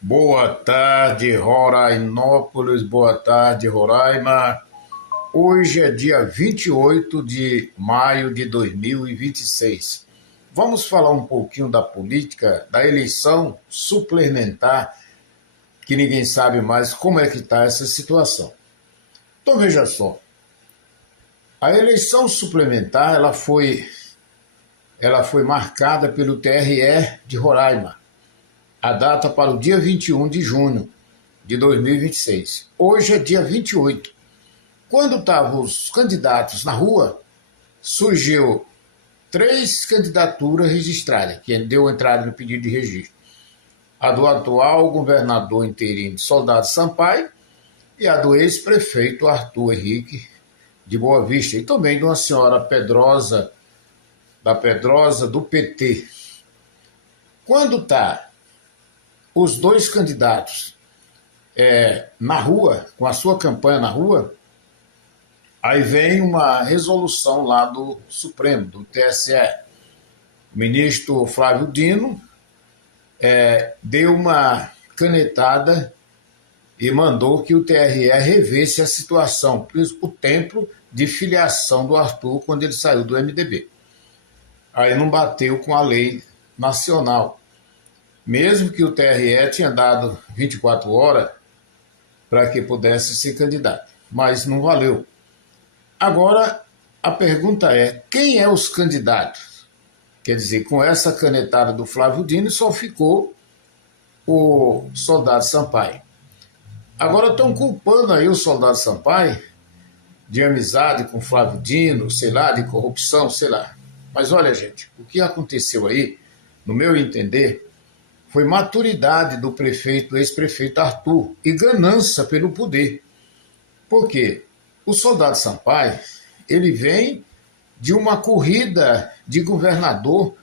Boa tarde, Rorainópolis, boa tarde, Roraima. Hoje é dia 28 de maio de 2026. Vamos falar um pouquinho da política, da eleição suplementar, que ninguém sabe mais como é que está essa situação. Então veja só, a eleição suplementar ela foi marcada pelo TRE de Roraima, a data para o dia 21 de junho de 2026. Hoje é dia 28. Quando estavam os candidatos na rua, surgiu 3 candidaturas registradas, que deu entrada no pedido de registro. A do atual governador interino Soldado Sampaio e a do ex-prefeito Arthur Henrique de Boa Vista, e também de uma senhora Pedrosa, da Pedrosa do PT. Quando está os 2 candidatos na rua, com a sua campanha na rua, aí vem uma resolução lá do Supremo, do TSE. O ministro Flávio Dino deu uma canetada e mandou que o TRE revesse a situação, o tempo de filiação do Arthur quando ele saiu do MDB. Aí não bateu com a lei nacional, mesmo que o TRE tinha dado 24 horas para que pudesse ser candidato, mas não valeu. Agora, a pergunta é, quem é os candidatos? Quer dizer, com essa canetada do Flávio Dino, só ficou o Soldado Sampaio. Agora estão culpando aí o Soldado Sampaio de amizade com o Flávio Dino, sei lá, de corrupção, sei lá. Mas olha, gente, o que aconteceu aí, no meu entender, foi maturidade do prefeito, ex-prefeito Arthur, e ganância pelo poder. Por quê? O Soldado Sampaio, ele vem de uma corrida de governador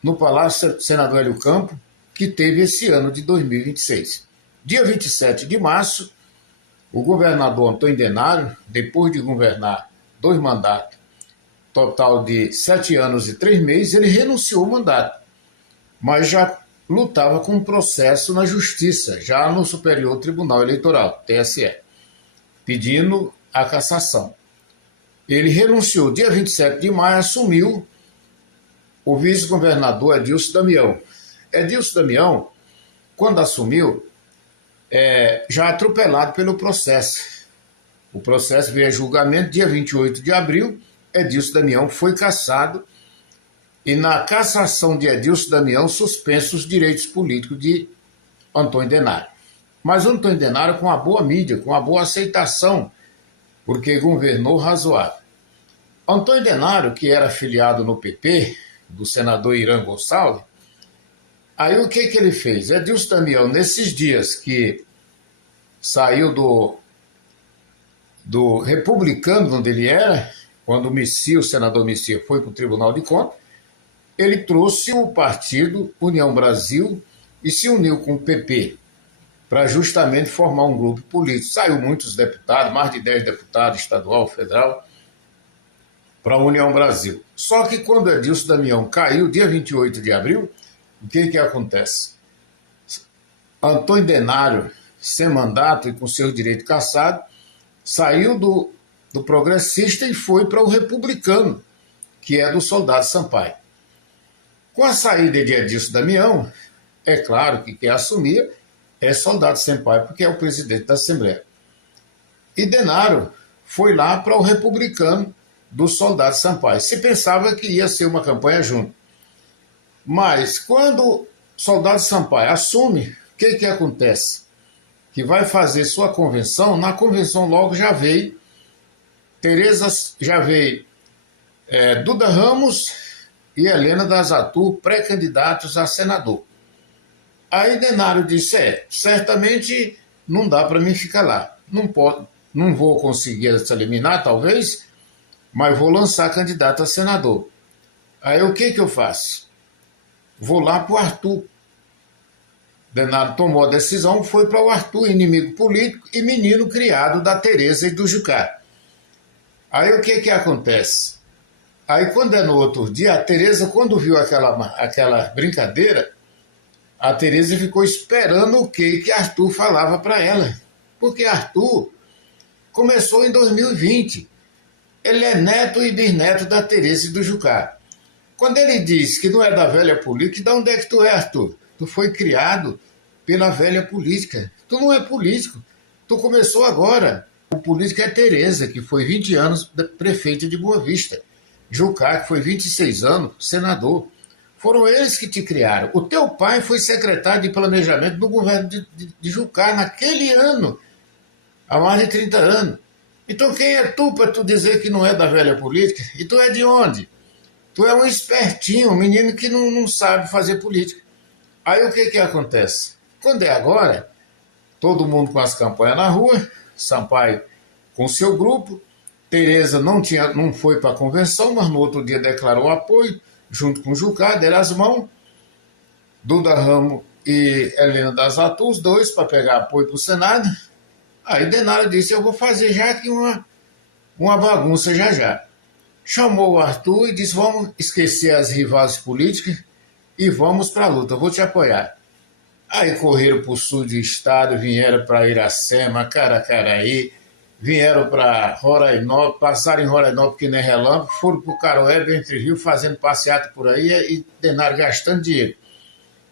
no Palácio Senador Hélio Campos, que teve esse ano de 2026. Dia 27 de março, o governador Antônio Denário, depois de governar 2 mandatos, total de 7 anos e 3 meses, ele renunciou ao mandato, mas já lutava com um processo na Justiça, já no Superior Tribunal Eleitoral, TSE, pedindo a cassação. Ele renunciou dia 27 de maio, assumiu o vice-governador Edilson Damião. Edilson Damião, quando assumiu, já atropelado pelo processo. O processo veio a julgamento dia 28 de abril, Edilson Damião foi cassado, e na cassação de Edilson Damião, suspensos os direitos políticos de Antônio Denário. Mas Antônio Denário com uma boa mídia, com uma boa aceitação, porque governou razoável. Antônio Denário, que era afiliado no PP, do senador Irã Gonçalves, aí o que ele fez? Edilson Damião, nesses dias que saiu do republicano onde ele era, quando o senador Messias foi para o Tribunal de Contas, ele trouxe o partido União Brasil e se uniu com o PP para justamente formar um grupo político. Saiu muitos deputados, mais de 10 deputados, estadual, federal, para a União Brasil. Só que quando Edilson Damião caiu, dia 28 de abril, o que acontece? Antônio Denário, sem mandato e com seu direito cassado, saiu do progressista e foi para o republicano, que é do Soldado Sampaio. Com a saída de Edilson Damião, é claro que quem assumia é Soldado Sampaio, porque é o presidente da Assembleia. E Denário foi lá para o republicano do Soldado Sampaio. Se pensava que ia ser uma campanha junto. Mas quando Soldado Sampaio assume, o que acontece? Que vai fazer sua convenção, na convenção logo já veio Duda Ramos e Helena das Atu, pré-candidatos a senador. Aí Denário disse, certamente não dá para mim ficar lá. Não vou conseguir se eliminar, talvez, mas vou lançar candidato a senador. Aí o que eu faço? Vou lá para o Arthur. Denário tomou a decisão, foi para o Arthur, inimigo político e menino criado da Tereza e do Jucá. Aí o que acontece? Aí quando no outro dia, a Tereza, quando viu aquela brincadeira, A Tereza ficou esperando o que Arthur falava para ela. Porque Arthur começou em 2020. Ele é neto e bisneto da Tereza e do Jucá. Quando ele diz que não é da velha política, de onde é que tu é, Arthur? Tu foi criado pela velha política. Tu não é político. Tu começou agora. O político é Tereza, que foi 20 anos prefeita de Boa Vista. Jucá, que foi 26 anos, senador. Foram eles que te criaram. O teu pai foi secretário de planejamento do governo de Jucá naquele ano, há mais de 30 anos. Então quem é tu para tu dizer que não é da velha política? E tu é de onde? Tu é um espertinho, um menino que não sabe fazer política. Aí o que acontece? Quando é agora, todo mundo com as campanhas na rua, Sampaio com seu grupo, Tereza não foi para a convenção, mas no outro dia declarou apoio, junto com o Jucá, deram as mãos, Duda Ramos e Helena das Atu, os dois, para pegar apoio para o Senado. Aí Denário disse, eu vou fazer já aqui uma bagunça já. Chamou o Arthur e disse, vamos esquecer as rivais políticas e vamos para a luta, eu vou te apoiar. Aí correram para o sul do estado, vieram para Iracema, Caracaraí, vieram para Rorainópolis, passaram em Rorainópolis que nem relâmpago, foram para o Caroé, Entre Rio, fazendo passeata por aí e Denário gastando dinheiro.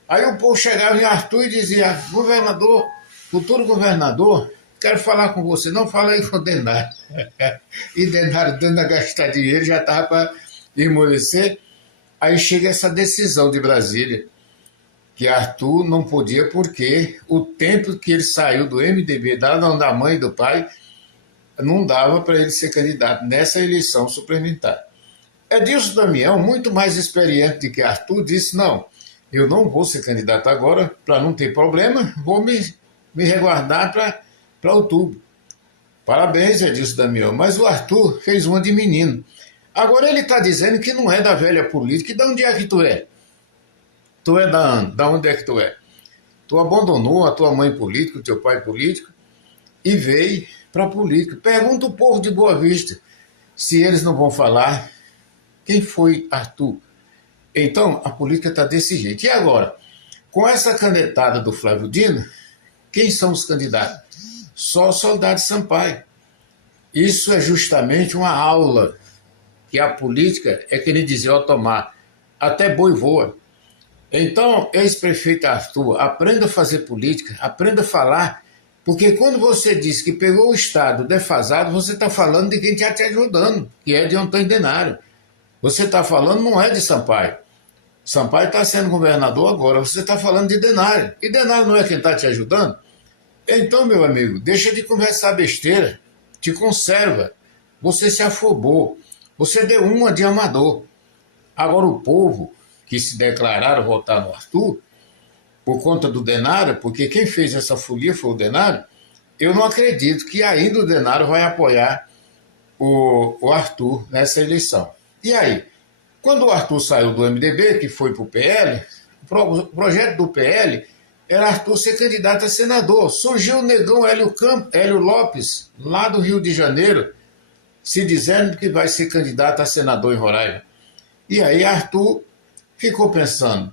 Aí o povo chegava em Arthur e dizia, governador, futuro governador, quero falar com você, não fala aí com o Denário. E Denário dando a gastar dinheiro, já estava para esmorecer. Aí chega essa decisão de Brasília, que Arthur não podia porque o tempo que ele saiu do MDB, da mãe e do pai, não dava para ele ser candidato nessa eleição suplementar. Edilson Damião, muito mais experiente do que Arthur, disse, não, eu não vou ser candidato agora, para não ter problema, vou me resguardar para outubro. Parabéns, Edilson Damião, mas o Arthur fez uma de menino. Agora ele está dizendo que não é da velha política, e de onde é que tu é? Tu é da onde é que tu é? Tu abandonou a tua mãe política, o teu pai político, e veio para a política. Pergunta o povo de Boa Vista se eles não vão falar quem foi Arthur. Então, a política está desse jeito. E agora, com essa canetada do Flávio Dino, quem são os candidatos? Só o Soldado Sampaio. Isso é justamente uma aula que a política é que ele dizia, ó, tomar, até boi voa. Então, ex-prefeito Arthur, aprenda a fazer política, aprenda a falar, porque quando você diz que pegou o Estado defasado, você está falando de quem está te ajudando, que é de Antônio Denário. Você está falando não é de Sampaio. Sampaio está sendo governador agora, você está falando de Denário. E Denário não é quem está te ajudando? Então, meu amigo, deixa de conversar besteira, te conserva. Você se afobou, você deu uma de amador. Agora o povo que se declararam votar no Arthur, por conta do Denário, porque quem fez essa folia foi o Denário, eu não acredito que ainda o Denário vai apoiar o Arthur nessa eleição. E aí, quando o Arthur saiu do MDB, que foi para o PL, o projeto do PL era Arthur ser candidato a senador. Surgiu o negão Hélio Lopes, lá do Rio de Janeiro, se dizendo que vai ser candidato a senador em Roraima. E aí Arthur ficou pensando.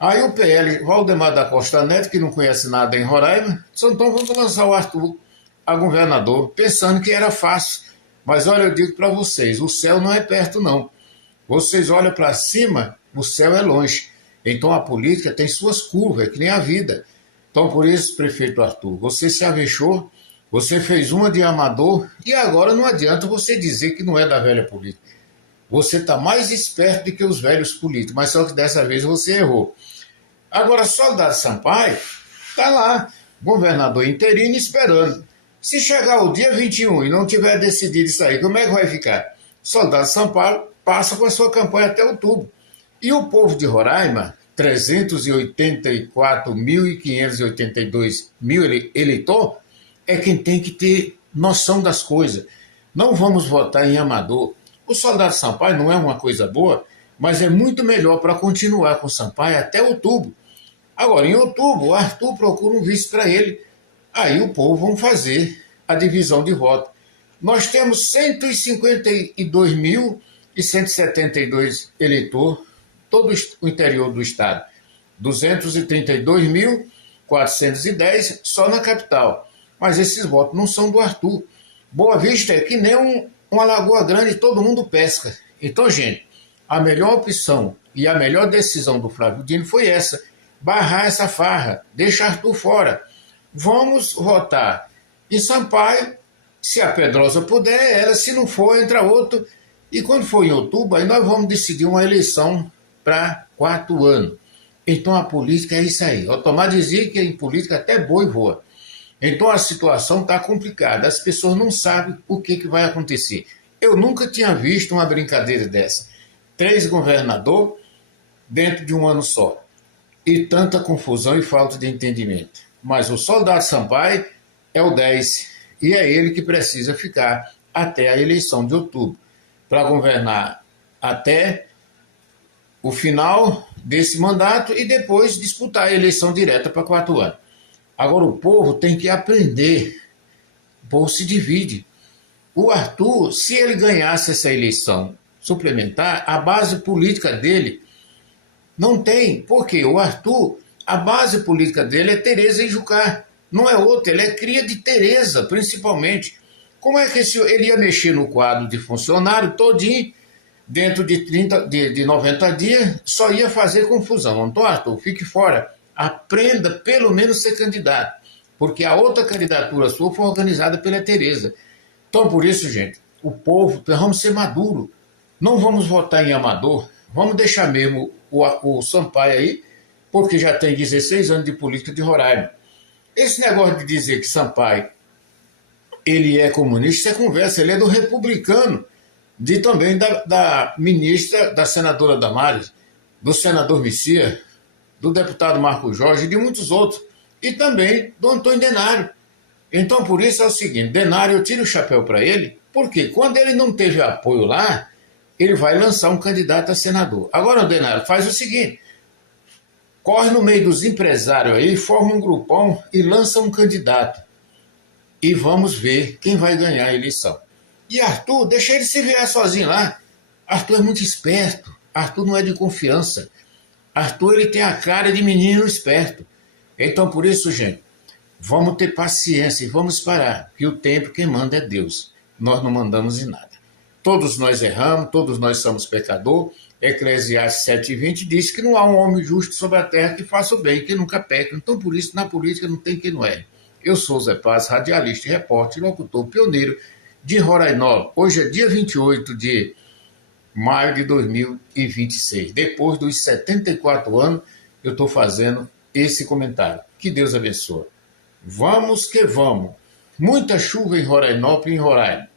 Aí o PL, Valdemar da Costa Neto, que não conhece nada em Roraima, disse, então vamos lançar o Arthur a governador, pensando que era fácil. Mas olha, eu digo para vocês, o céu não é perto não. Vocês olham para cima, o céu é longe. Então a política tem suas curvas, é que nem a vida. Então por isso, prefeito Arthur, você se avexou, você fez uma de amador e agora não adianta você dizer que não é da velha política. Você está mais esperto do que os velhos políticos, mas só que dessa vez você errou. Agora, Soldado Sampaio está lá, governador interino, esperando. Se chegar o dia 21 e não tiver decidido isso aí, como é que vai ficar? Soldado Sampaio passa com a sua campanha até outubro. E o povo de Roraima, 384.582 eleitor, é quem tem que ter noção das coisas. Não vamos votar em amador. O Soldado Sampaio não é uma coisa boa, mas é muito melhor para continuar com o Sampaio até outubro. Agora, em outubro, o Arthur procura um vice para ele. Aí o povo vai fazer a divisão de voto. Nós temos 152.172 eleitores, todo o interior do estado. 232.410 só na capital. Mas esses votos não são do Arthur. Boa Vista é que nem uma lagoa grande, todo mundo pesca. Então, gente, a melhor opção e a melhor decisão do Flávio Dino foi essa: barrar essa farra, deixar Arthur fora. Vamos votar em Sampaio, se a Pedrosa puder, ela, se não for, entra outro. E quando for em outubro, aí nós vamos decidir uma eleição para 4 anos. Então a política é isso aí. O Tomás dizia que em política até boi voa. Então a situação está complicada, as pessoas não sabem o que vai acontecer. Eu nunca tinha visto uma brincadeira dessa. 3 governadores dentro de um ano só. E tanta confusão e falta de entendimento. Mas o soldado Sampaio é o 10, e é ele que precisa ficar até a eleição de outubro, para governar até o final desse mandato e depois disputar a eleição direta para 4 anos. Agora o povo tem que aprender, o povo se divide. O Arthur, se ele ganhasse essa eleição suplementar, a base política dele não tem, porque o Arthur, a base política dele é Tereza e Jucá, não é outra, ele é cria de Tereza, principalmente. Como é que ele ia mexer no quadro de funcionário todinho, dentro de 90 dias, só ia fazer confusão. Então, Arthur, fique fora, aprenda pelo menos ser candidato, porque a outra candidatura sua foi organizada pela Tereza. Então, por isso, gente, o povo, vamos ser maduro, não vamos votar em amador, vamos deixar mesmo o Sampaio aí, porque já tem 16 anos de política de Roraima. Esse negócio de dizer que Sampaio ele é comunista, isso é conversa, ele é do republicano, também da ministra, da senadora Damares, do senador Messias, do deputado Marco Jorge e de muitos outros, e também do Antônio Denário. Então, por isso é o seguinte, Denário, eu tiro o chapéu para ele, porque quando ele não teve apoio lá, ele vai lançar um candidato a senador. Agora, o Denário faz o seguinte, corre no meio dos empresários aí, forma um grupão e lança um candidato. E vamos ver quem vai ganhar a eleição. E Arthur, deixa ele se virar sozinho lá. Arthur é muito esperto. Arthur não é de confiança. Arthur, ele tem a cara de menino esperto. Então, por isso, gente, vamos ter paciência e vamos parar. Que o tempo quem manda é Deus. Nós não mandamos em nada. Todos nós erramos, todos nós somos pecador. Eclesiastes 7:20 diz que não há um homem justo sobre a terra que faça o bem, que nunca peca. Então, por isso, na política não tem quem não erre. Eu sou Zé Paz, radialista, repórter, locutor, pioneiro de Roraima. Hoje é dia 28 de maio de 2026. Depois dos 74 anos, eu estou fazendo esse comentário. Que Deus abençoe. Vamos que vamos. Muita chuva em Roraima e em Roraima.